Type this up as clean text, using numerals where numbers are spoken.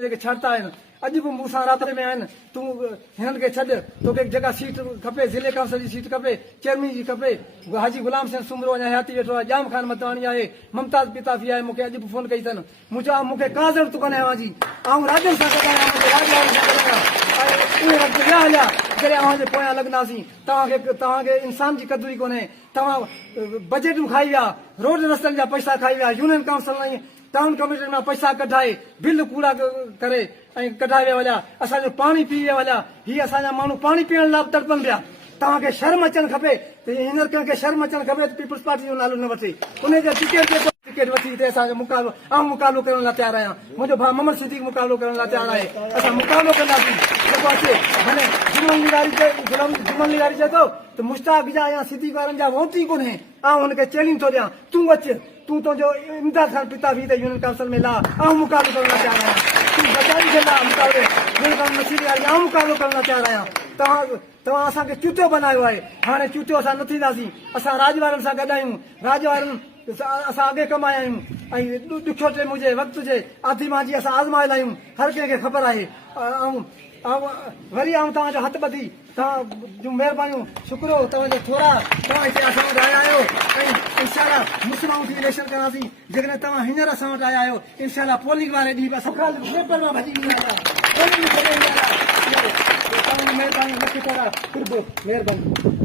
जेके छड़ता आहिनि अॼु बि मूंसां राब्ते में आहिनि तूं हिननि खे छॾ तोखे जेका सीट खपे ज़िले काउंसिल जी सीट खपे चेयरमैन जी खपे हाजी गुलाम सिंह सुमरो अञा हयाती वेठो आहे जाम खान मतवाणी आहे मुमताज़ पिताफी आहे मूंखे अॼु बि फोन कई अथनि मूं चयो मूंखे का ज़रूरत कोन्हे अव्हांजी आऊं राजन सां गॾु आहियां मुंहिंजे राजवारनि सां गॾु आहियां उहे वक़्तु विया हलिया जॾहिं अव्हांजे पोयां लॻंदासीं तव्हांखे इंसान जी क़दुरु ई कोन्हे तव्हां बजटूं खाई विया रोड रस्तनि जा पैसा खाई विया यूनियन काउंसिल ऐं टाउन कमिटी में पैसा कढाए बिल कूड़ा करे ऐं कढाए विया वञा असांजो पाणी पी विया वञा हीअ असांजा माण्हू पाणी पीअण लाइ तड़पनि पिया तव्हांखे शर्म अचणु खपे त हींअर कंहिंखे शर्म अचणु खपे त पीपल्स पार्टी जो नालो न वठे उनजे टिकट वठी हिते असांजो मुक़ाबिलो मुक़ाबिलो करण लाइ तयारु आहियां मुंहिंजो भाउ मोहम्मद सिद्दीक़ मुक़ाबिलो करण लाइ तयारु आहे असां मुक़ाबिलो कंदासीं जेको अचे हाणे जुमन लीगारी चए थो त मुश्ताक जा या सिद्दीक़ वारनि जा वोट ई कोन्हे हुनखे चैलेंज थो ॾियां तूं अचु तूं तुंहिंजो इमदाद खान पिता बि त यूनियन काउंसिल में ला मुक़ाबिलो करण लाइ तयारु आहियां तूं बचाई खे ला मुक़ाबिलो मुक़ाबिलो करण लाइ तयारु आहियां तव्हां असांखे चूटियो बनायो आहे हाणे चूटियो असां न थींदासीं असां राज वारनि सां गॾु आहियूं राज वारनि असां अॻे कमाया आहियूं ऐं ॾुखियो टाइम हुजे वक़्तु हुजे आधी मांजी असां आज़मायल आहियूं हर कंहिंखे ख़बर आहे वरी आऊं तव्हांजो हथु ॿधी तव्हां जूं महिरबानियूं शुक्रो तव्हांजो थोरा तव्हां हिते असां वटि आया आहियो ऐं इनशाला मुस्लिम थी इलेक्शन कंदासीं जेकॾहिं तव्हां हींअर असां वटि आया आहियो इनशाला पोलिंग वारे ॾींहुं असां पेपर मां भॼी महिरबानी महिरबानी